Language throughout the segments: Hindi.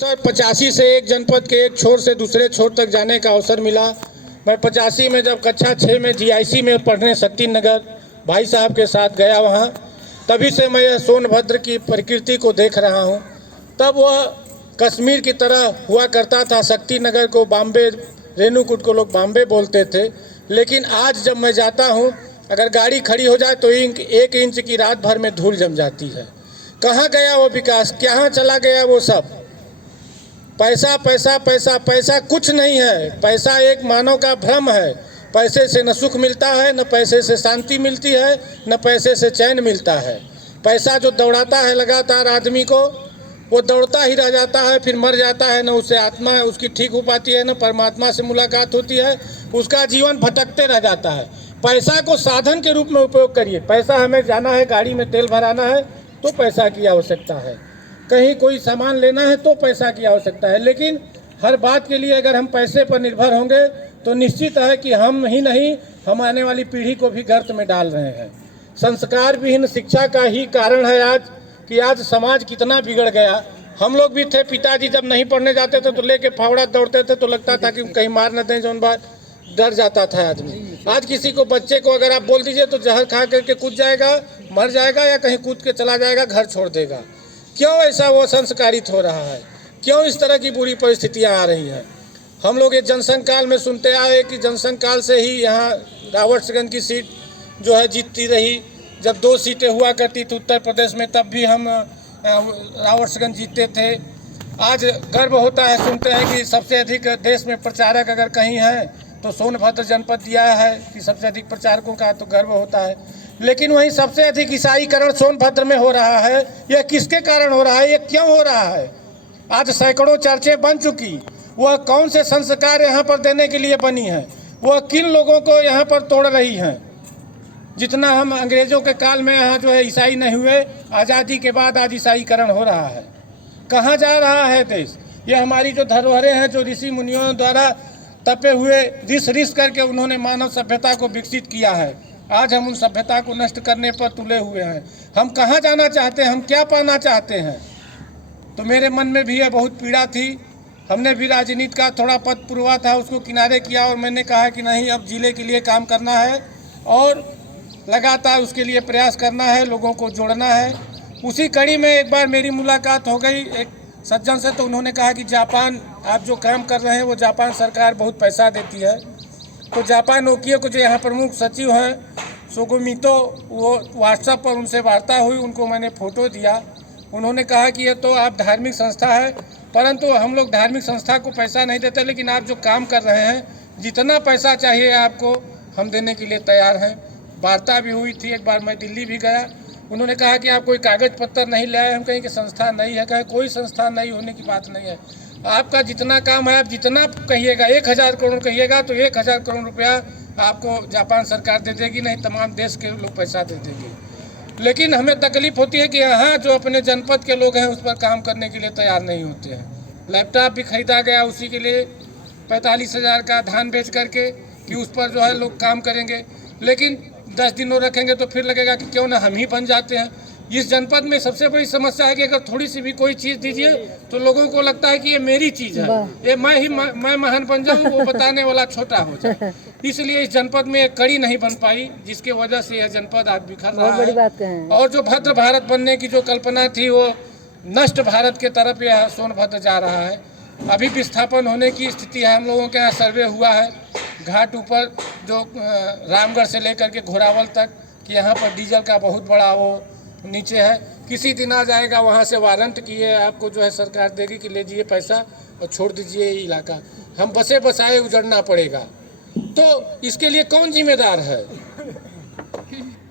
सर 85 से एक जनपद के एक छोर से दूसरे छोर तक जाने का अवसर मिला। मैं 85 में जब कक्षा 6 में जीआईसी में पढ़ने शक्ति नगर भाई साहब के साथ गया वहाँ, तभी से मैं सोनभद्र की प्रकृति को देख रहा हूँ। तब वह कश्मीर की तरह हुआ करता था। शक्ति नगर को बॉम्बे, रेणुकूट को लोग बॉम्बे बोलते थे, लेकिन आज जब मैं जाता हूँ, अगर गाड़ी खड़ी हो जाए तो 1 इंच की रात भर में धूल जम जाती है। कहाँ गया वो विकास, कहाँ चला गया वो सब? पैसा पैसा पैसा पैसा कुछ नहीं है। पैसा एक मानव का भ्रम है। पैसे से न सुख मिलता है, न पैसे से शांति मिलती है, न पैसे से चैन मिलता है। पैसा जो दौड़ाता है लगातार आदमी को, वो दौड़ता ही रह जाता है, फिर मर जाता है। न उससे आत्मा उसकी ठीक हो पाती है, न परमात्मा से मुलाकात होती है। उसका जीवन भटकते रह जाता है। पैसा को साधन के रूप में उपयोग करिए। पैसा हमें जाना है, गाड़ी में तेल भराना है तो पैसा की आवश्यकता है, कहीं कोई सामान लेना है तो पैसा की आवश्यकता है। लेकिन हर बात के लिए अगर हम पैसे पर निर्भर होंगे तो निश्चित है कि हम ही नहीं, हम आने वाली पीढ़ी को भी गर्त में डाल रहे हैं। संस्कार विहीन शिक्षा का ही कारण है आज कि आज समाज कितना बिगड़ गया। हम लोग भी थे, पिताजी जब नहीं पढ़ने जाते थे तो लेके फावड़ा दौड़ते थे, तो लगता था कि कहीं मार न दें, जौन बात डर जाता था आदमी। आज किसी को, बच्चे को अगर आप बोल दीजिए तो जहर खा करके कूद जाएगा, मर जाएगा, या कहीं कूद के चला जाएगा, घर छोड़ देगा। क्यों ऐसा वो संस्कारित हो रहा है? क्यों इस तरह की बुरी परिस्थितियां आ रही हैं? हम लोग ये जनसंघ काल में सुनते आए कि जनसंघ काल से ही यहाँ रावर्ट्सगंज की सीट जो है जीतती रही। जब 2 सीटें हुआ करती थी उत्तर प्रदेश में, तब भी हम रावर्ट्सगंज जीतते थे। आज गर्व होता है, सुनते हैं कि सबसे अधिक देश में प्रचारक अगर कहीं है तो सोनभद्र जनपद दिया है कि सबसे अधिक प्रचारकों का, तो गर्व होता है। लेकिन वहीं सबसे अधिक ईसाईकरण सोनभद्र में हो रहा है। यह किसके कारण हो रहा है? यह क्यों हो रहा है? आज सैकड़ों चर्चें बन चुकी। वह कौन से संस्कार यहाँ पर देने के लिए बनी है? वह किन लोगों को यहाँ पर तोड़ रही हैं? जितना हम अंग्रेजों के काल में यहाँ जो है ईसाई नहीं हुए, आज़ादी के बाद आज ईसाईकरण हो रहा है। कहाँ जा रहा है देश? ये हमारी जो धरोहरें हैं, जो ऋषि मुनियों द्वारा तपे हुए रिस करके उन्होंने मानव सभ्यता को विकसित किया है, आज हम उन सभ्यता को नष्ट करने पर तुले हुए हैं। हम कहाँ जाना चाहते हैं? हम क्या पाना चाहते हैं? तो मेरे मन में भी यह बहुत पीड़ा थी। हमने भी राजनीति का थोड़ा पद पुरवा था, उसको किनारे किया और मैंने कहा कि नहीं, अब जिले के लिए काम करना है और लगातार उसके लिए प्रयास करना है, लोगों को जोड़ना है। उसी कड़ी में एक बार मेरी मुलाकात हो गई एक सज्जन से, तो उन्होंने कहा कि जापान आप जो काम कर रहे हैं वो जापान सरकार बहुत पैसा देती है। तो जापान ओकियो को जो यहाँ प्रमुख सचिव हैं सुगुमितो, वो व्हाट्सएप पर उनसे वार्ता हुई, उनको मैंने फ़ोटो दिया। उन्होंने कहा कि ये तो आप धार्मिक संस्था है, परंतु हम लोग धार्मिक संस्था को पैसा नहीं देते, लेकिन आप जो काम कर रहे हैं, जितना पैसा चाहिए आपको हम देने के लिए तैयार हैं। वार्ता भी हुई थी। एक बार मैं दिल्ली भी गया, उन्होंने कहा कि आप कोई कागज़ पत्तर नहीं ले आए। हम कहें कि संस्था नहीं है। कहें कोई संस्था नहीं होने की बात नहीं है, आपका जितना काम है, आप जितना कहिएगा, 1000 करोड़ कहिएगा तो 1000 करोड़ रुपया आपको जापान सरकार दे देगी, नहीं तमाम देश के लोग पैसा दे देंगे। लेकिन हमें तकलीफ होती है कि यहाँ जो अपने जनपद के लोग हैं उस पर काम करने के लिए तैयार नहीं होते हैं। लैपटॉप भी खरीदा गया उसी के लिए 45,000 का धान बेच करके कि उस पर जो है लोग काम करेंगे, लेकिन 10 दिन और रखेंगे तो फिर लगेगा कि क्यों ना हम ही बन जाते हैं। इस जनपद में सबसे बड़ी समस्या है कि अगर थोड़ी सी भी कोई चीज़ दीजिए तो लोगों को लगता है कि ये मेरी चीज़ है, ये मैं महान बन जाऊँ, वो बताने वाला छोटा हो जाए। इसलिए इस जनपद में एक कड़ी नहीं बन पाई, जिसके वजह से यह जनपद आज बिखर रहा है। और जो भद्र भारत बनने की जो कल्पना थी, वो नष्ट भारत के तरफ यह सोनभद्र जा रहा है। अभी विस्थापन होने की स्थिति है। हम लोगों के यहाँ सर्वे हुआ है घाट ऊपर, जो रामगढ़ से लेकर के घोरावल तक, कि यहाँ पर डीजल का बहुत बड़ा वो नीचे है। किसी दिन आ जाएगा, वहाँ से वारंट किए आपको जो है सरकार देगी कि ले जाइए पैसा और छोड़ दीजिए ये इलाका। हम बसे बसाए उजड़ना पड़ेगा, तो इसके लिए कौन जिम्मेदार है?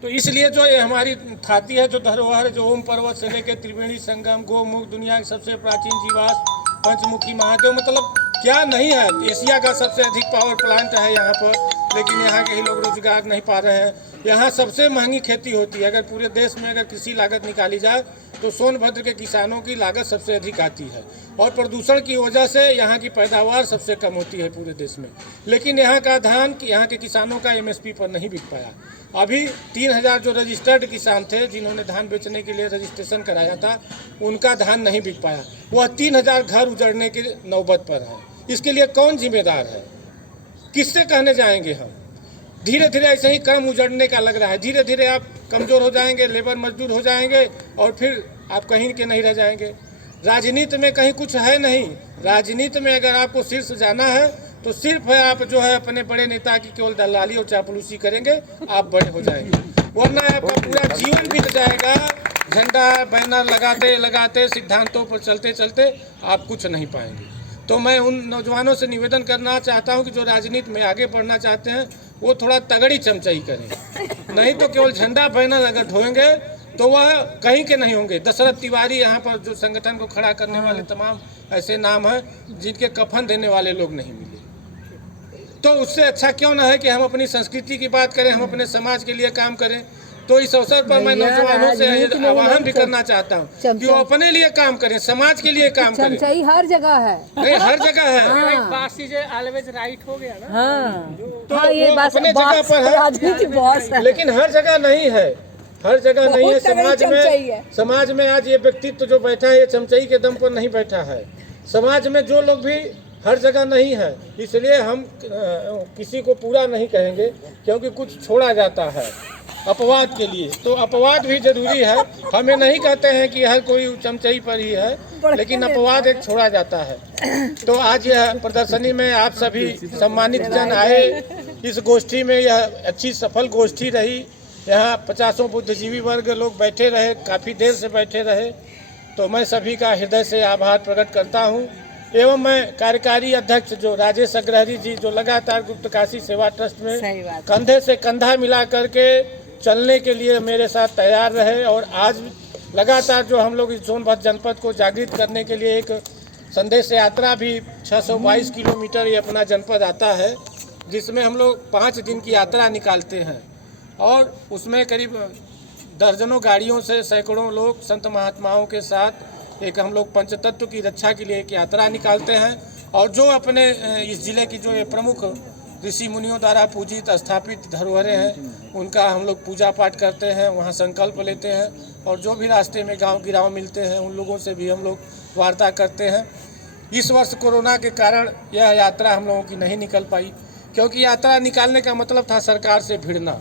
तो इसलिए जो ये हमारी थाती है, जो धरोहर, जो ओम पर्वत से लेकर त्रिवेणी संगम, गोमुख, दुनिया की सबसे प्राचीन जीवाश्म, पंचमुखी महादेव, मतलब क्या नहीं है? एशिया का सबसे अधिक पावर प्लांट है यहाँ पर, लेकिन यहाँ के ही लोग रोजगार नहीं पा रहे हैं। यहाँ सबसे महंगी खेती होती है। अगर पूरे देश में अगर कृषि लागत निकाली जाए तो सोनभद्र के किसानों की लागत सबसे अधिक आती है, और प्रदूषण की वजह से यहाँ की पैदावार सबसे कम होती है पूरे देश में। लेकिन यहाँ का धान, यहाँ के किसानों का MSP पर नहीं बिक पाया। अभी 3000 जो रजिस्टर्ड किसान थे जिन्होंने धान बेचने के लिए रजिस्ट्रेशन कराया था, उनका धान नहीं बिक पाया। वह 3000 घर उजड़ने की नौबत पर है। इसके लिए कौन जिम्मेदार है? किससे कहने जाएंगे हम? धीरे धीरे ऐसे ही काम उजड़ने का लग रहा है। धीरे धीरे आप कमज़ोर हो जाएंगे, लेबर मजदूर हो जाएंगे और फिर आप कहीं के नहीं रह जाएंगे। राजनीति में कहीं कुछ है नहीं। राजनीति में अगर आपको शीर्ष जाना है तो सिर्फ है आप जो है अपने बड़े नेता की केवल दलाली और चापलूसी करेंगे, आप बड़े हो जाएंगे, वरना आपका पूरा जीवन बीत जाएगा झंडा बैनर लगाते लगाते, सिद्धांतों पर चलते चलते आप कुछ नहीं पाएंगे। तो मैं उन नौजवानों से निवेदन करना चाहता हूं कि जो राजनीति में आगे बढ़ना चाहते हैं वो थोड़ा तगड़ी चमचाई करें, नहीं तो केवल झंडा बैनर अगर ढोएंगे तो वह कहीं के नहीं होंगे। दशरथ तिवारी यहाँ पर जो संगठन को खड़ा करने वाले तमाम ऐसे नाम हैं जिनके कफन देने वाले लोग नहीं मिले। तो उससे अच्छा क्यों ना है कि हम अपनी संस्कृति की बात करें, हम अपने समाज के लिए काम करें। तो इस अवसर पर मैं नौजवानों से आह्वान भी करना चाहता हूँ कि वो अपने लिए काम करें, समाज के लिए काम करें। चमचाई हर जगह है, नहीं हर जगह है। ऑलवेज राइट हो गया ना। हाँ तो हाँ, ये वो अपने जगह पर है, राजनीति बॉस है, लेकिन हर जगह नहीं है। हर जगह नहीं है। समाज में आज ये व्यक्तित्व जो बैठा है ये चमचाई के दम पर नहीं बैठा है। समाज में जो लोग भी हर जगह नहीं है, इसलिए हम किसी को पूरा नहीं कहेंगे क्योंकि कुछ छोड़ा जाता है अपवाद के लिए। तो अपवाद भी जरूरी है। हमें नहीं कहते हैं कि हर कोई चमचाई पर ही है, लेकिन अपवाद एक छोड़ा जाता है। तो आज यह प्रदर्शनी में आप सभी सम्मानित जन आए। इस गोष्ठी में यह अच्छी सफल गोष्ठी रही। यहाँ 50 बुद्धिजीवी वर्ग लोग बैठे रहे, काफ़ी देर से बैठे रहे। तो मैं सभी का हृदय से आभार प्रकट करता हूँ। एवं मैं कार्यकारी अध्यक्ष जो राजेश अग्रहरी जी जो लगातार गुप्तकाशी सेवा ट्रस्ट में कंधे से कंधा मिला करके चलने के लिए मेरे साथ तैयार रहे, और आज लगातार जो हम लोग इस सोनभद्र जनपद को जागृत करने के लिए एक संदेश यात्रा भी 622 किलोमीटर ये अपना जनपद आता है, जिसमें हम लोग 5 दिन की यात्रा निकालते हैं और उसमें करीब दर्जनों गाड़ियों से सैकड़ों लोग संत महात्माओं के साथ एक हम लोग पंचतत्व की रक्षा के लिए एक यात्रा निकालते हैं। और जो अपने इस जिले की जो ये प्रमुख ऋषि मुनियों द्वारा पूजित स्थापित धरोहरें हैं उनका हम लोग पूजा पाठ करते हैं, वहाँ संकल्प लेते हैं, और जो भी रास्ते में गांव गिराव मिलते हैं उन लोगों से भी हम लोग वार्ता करते हैं। इस वर्ष कोरोना के कारण यह यात्रा हम लोगों की नहीं निकल पाई, क्योंकि यात्रा निकालने का मतलब था सरकार से भिड़ना।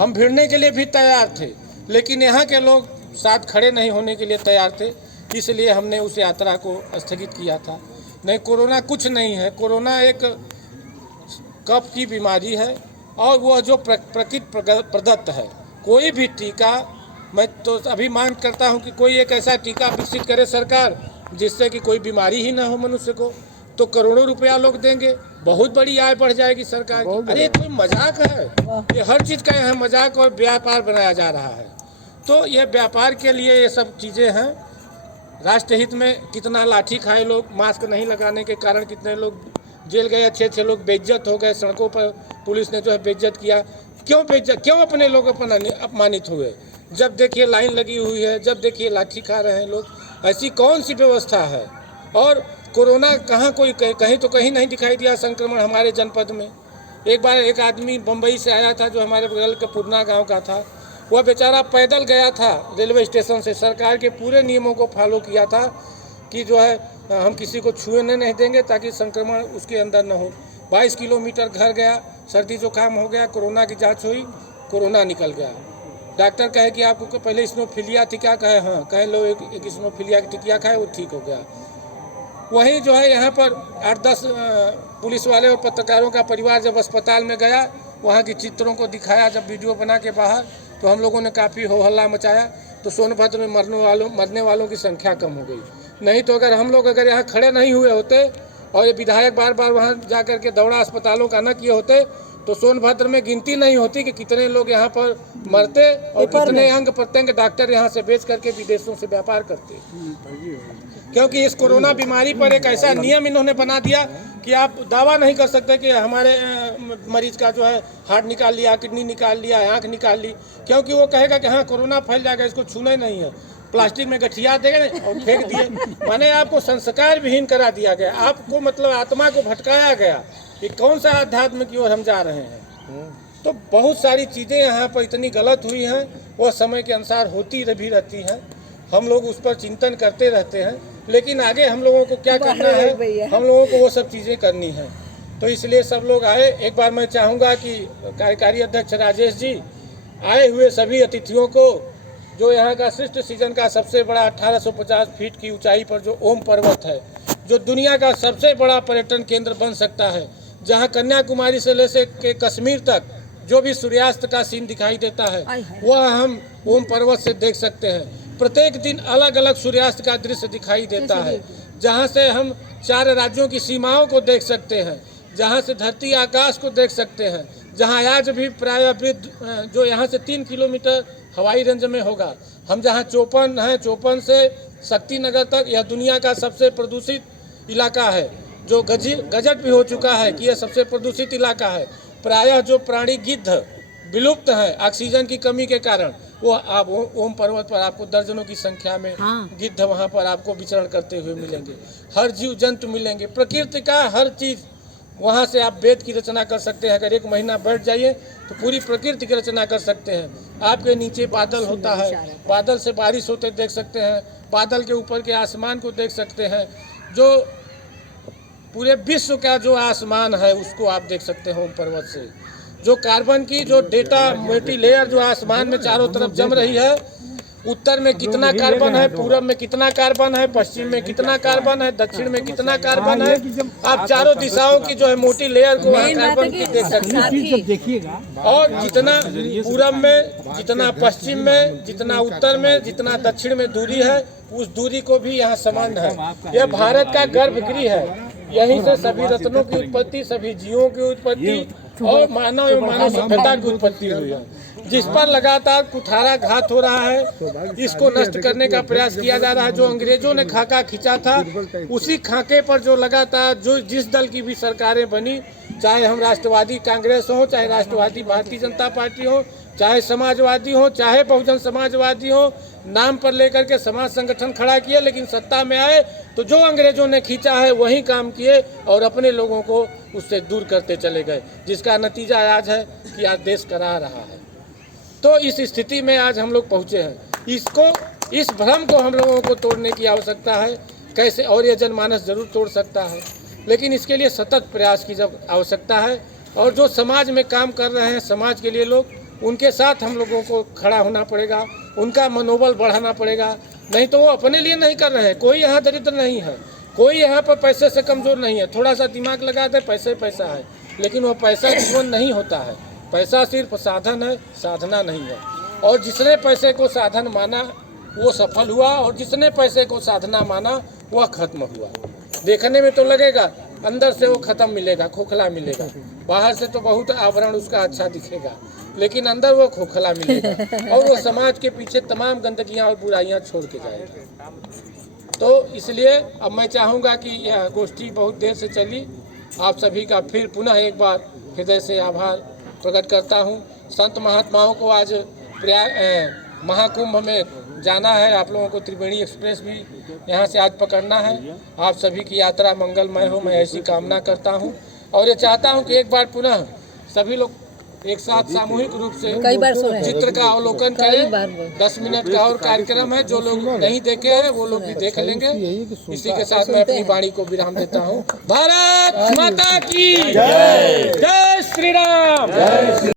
हम भिड़ने के लिए भी तैयार थे, लेकिन यहाँ के लोग साथ खड़े नहीं होने के लिए तैयार थे, इसलिए हमने उस यात्रा को स्थगित किया था। नहीं, कोरोना कुछ नहीं है। कोरोना एक कफ की बीमारी है और वह जो प्रकृति प्रदत्त है। कोई भी टीका, मैं तो अभी मांग करता हूं कि कोई एक ऐसा टीका विकसित करे सरकार जिससे कि कोई बीमारी ही ना हो मनुष्य को, तो करोड़ों रुपया लोग देंगे, बहुत बड़ी आय बढ़ जाएगी सरकार की। अरे कोई मजाक है? ये हर चीज़ का यहाँ मजाक और व्यापार बनाया जा रहा है। तो ये व्यापार के लिए ये सब चीज़ें हैं। राष्ट्र हित में कितना लाठी खाए लोग, मास्क नहीं लगाने के कारण कितने लोग जेल गए, अच्छे लोग बेइज्जत हो गए, सड़कों पर पुलिस ने जो है बेइज्जत किया। क्यों अपने लोग अपमानित हुए? जब देखिए लाइन लगी हुई है, जब देखिए लाठी खा रहे हैं लोग, ऐसी कौन सी व्यवस्था है? और कोरोना कहाँ कोई कहीं तो कहीं नहीं दिखाई दिया संक्रमण हमारे जनपद में। एक बार एक आदमी बम्बई से आया था जो हमारे बगल के पुरना गाँव का था, वह बेचारा पैदल गया था रेलवे स्टेशन से, सरकार के पूरे नियमों को फॉलो किया था कि जो है हम किसी को छूने नहीं देंगे ताकि संक्रमण उसके अंदर न हो। 22 किलोमीटर घर गया, सर्दी जुकाम हो गया, कोरोना की जांच हुई, कोरोना निकल गया। डॉक्टर कहे कि आपको पहले स्नोफिलिया टीका, कहे हाँ, कहे लो एक स्नोफिलिया की टिकिया खाए, वो ठीक हो गया। वहीं जो है यहाँ पर 8-10 पुलिस वाले और पत्रकारों का परिवार जब अस्पताल में गया, वहाँ की चित्रों को दिखाया जब वीडियो बना के बाहर, तो हम लोगों ने काफ़ी हो हल्ला मचाया। तो सोनभद्र में मरने वालों की संख्या कम हो गई। नहीं तो अगर हम लोग यहाँ खड़े नहीं हुए होते और ये विधायक बार बार वहाँ जा कर के दौड़ा अस्पतालों का न किए होते, तो सोनभद्र में गिनती नहीं होती कि कितने लोग यहाँ पर मरते और कितने अंग प्रत्यंग डॉक्टर यहाँ से बेच करके विदेशों से व्यापार करते। क्योंकि इस कोरोना बीमारी पर एक ऐसा नियम इन्होंने बना दिया कि आप दावा नहीं कर सकते कि हमारे मरीज का जो है हार्ट निकाल लिया, किडनी निकाल लिया, आँख निकाल ली, क्योंकि वो कहेगा कि हाँ कोरोना फैल जाएगा, इसको छूना ही नहीं है। प्लास्टिक में गठिया देंगे और फेंक दिए। माने आपको संस्कार विहीन करा दिया गया, आपको मतलब आत्मा को भटकाया गया कि कौन सा अध्यात्म की ओर हम जा रहे हैं। तो बहुत सारी चीज़ें यहाँ पर इतनी गलत हुई हैं, वह समय के अनुसार होती भी रहती हैं। हम लोग उस पर चिंतन करते रहते हैं, लेकिन आगे हम लोगों को क्या करना है, हम लोगों को वो सब चीज़ें करनी है। तो इसलिए सब लोग आए। एक बार मैं चाहूँगा कि कार्यकारी अध्यक्ष राजेश जी, आए हुए सभी अतिथियों को, जो यहाँ का श्रेष्ठ सीजन का सबसे बड़ा 1850 फीट की ऊंचाई पर जो ओम पर्वत है, जो दुनिया का सबसे बड़ा पर्यटन केंद्र बन सकता है, जहाँ कन्याकुमारी से लेकर के कश्मीर तक जो भी सूर्यास्त का सीन दिखाई देता है वह हम ओम पर्वत से देख सकते हैं। प्रत्येक दिन अलग अलग सूर्यास्त का दृश्य दिखाई देता है, जहाँ से हम 4 राज्यों की सीमाओं को देख सकते हैं, जहाँ से धरती आकाश को देख सकते हैं, जहाँ आज भी प्राय जो यहाँ से 3 किलोमीटर हवाई रेंज में होगा। हम जहाँ चौपन हैं, चौपन से शक्तिनगर तक यह दुनिया का सबसे प्रदूषित इलाका है, जो गजट भी हो चुका है कि यह सबसे प्रदूषित इलाका है। प्रायः जो प्राणी गिद्ध विलुप्त हैं ऑक्सीजन की कमी के कारण, वो आप ओम पर्वत पर आपको दर्जनों की संख्या में गिद्ध वहाँ पर आपको विचरण करते हुए मिलेंगे। हर जीव जंतु मिलेंगे, प्रकृति का हर चीज़ वहाँ से आप वेद की रचना कर सकते हैं। अगर 1 महीना बैठ जाइए तो पूरी प्रकृति की रचना कर सकते हैं। आपके नीचे बादल होता है, बादल से बारिश होते देख सकते हैं, बादल के ऊपर के आसमान को देख सकते हैं। जो पूरे विश्व का जो आसमान है उसको आप देख सकते हैं ओम पर्वत से। जो कार्बन की जो डेटा मोटी लेयर जो आसमान में चारों तरफ जम रही है, उत्तर में कितना कार्बन है, पूरब में कितना कार्बन है, पश्चिम में कितना कार्बन है, दक्षिण में कितना कार्बन है, आप चारों दिशाओं की जो है मोटी लेयर को कार्बन की देख सकते हैं। और जितना पूरब में, जितना पश्चिम में, जितना उत्तर में, जितना दक्षिण में दूरी है, उस दूरी को भी यहाँ समान है। यह भारत का गर्भगृह है। यहीं से सभी रत्नों की उत्पत्ति, सभी जीवों की उत्पत्ति और मानव एवं मानव सभ्यता की उत्पत्ति हुई है, जिस पर लगातार कुठारा घात हो रहा है। इसको नष्ट करने का प्रयास किया जा रहा है। जो अंग्रेजों ने खाका खींचा था, उसी खाके पर जो लगातार जो जिस दल की भी सरकारें बनी, चाहे हम राष्ट्रवादी कांग्रेस हो, चाहे राष्ट्रवादी भारतीय जनता पार्टी हो, चाहे समाजवादी हो, चाहे बहुजन समाजवादी हो, नाम पर लेकर के समाज संगठन खड़ा किए, लेकिन सत्ता में आए तो जो अंग्रेजों ने खींचा है वही काम किए और अपने लोगों को उससे दूर करते चले गए, जिसका नतीजा आज है कि आज देश करा रहा है। तो इस स्थिति में आज हम लोग पहुँचे हैं। इस भ्रम को हम लोगों को तोड़ने की आवश्यकता है। कैसे? और ये जनमानस जरूर तोड़ सकता है, लेकिन इसके लिए सतत प्रयास की जब आवश्यकता है। और जो समाज में काम कर रहे हैं, समाज के लिए लोग, उनके साथ हम लोगों को खड़ा होना पड़ेगा, उनका मनोबल बढ़ाना पड़ेगा। नहीं तो वो अपने लिए नहीं कर रहे हैं। कोई यहाँ दरिद्र नहीं है, कोई यहाँ पर पैसे से कमज़ोर नहीं है। थोड़ा सा दिमाग लगा दे, पैसे पैसा है, लेकिन वो पैसा जीवन नहीं होता है। पैसा सिर्फ साधन है, साधना नहीं है। और जिसने पैसे को साधन माना वो सफल हुआ, और जिसने पैसे को साधना माना वह खत्म हुआ। देखने में तो लगेगा, अंदर से वो खत्म मिलेगा, खोखला मिलेगा। बाहर से तो बहुत आभरण उसका अच्छा दिखेगा, लेकिन अंदर वो खोखला मिलेगा और वो समाज के पीछे तमाम गंदगियाँ और बुराइयाँ छोड़ के जाएगा। तो इसलिए अब मैं चाहूँगा कि यह गोष्ठी बहुत देर से चली, आप सभी का फिर पुनः एक बार हृदय से आभार प्रकट करता हूँ। संत महात्माओं को आज महाकुंभ में जाना है। आप लोगों को त्रिवेणी एक्सप्रेस भी यहाँ से आज पकड़ना है। आप सभी की यात्रा मंगलमय हो, मैं ऐसी कामना करता हूँ। और ये चाहता हूँ कि एक बार पुनः सभी लोग एक साथ सामूहिक रूप से चित्र का अवलोकन करें। 10 मिनट का और कार्यक्रम है, जो लोग नहीं देखे हैं वो लोग भी देख लेंगे। इसी के साथ मैं अपनी वाणी को विराम देता हूँ। भारत माता की जय, जय श्री राम।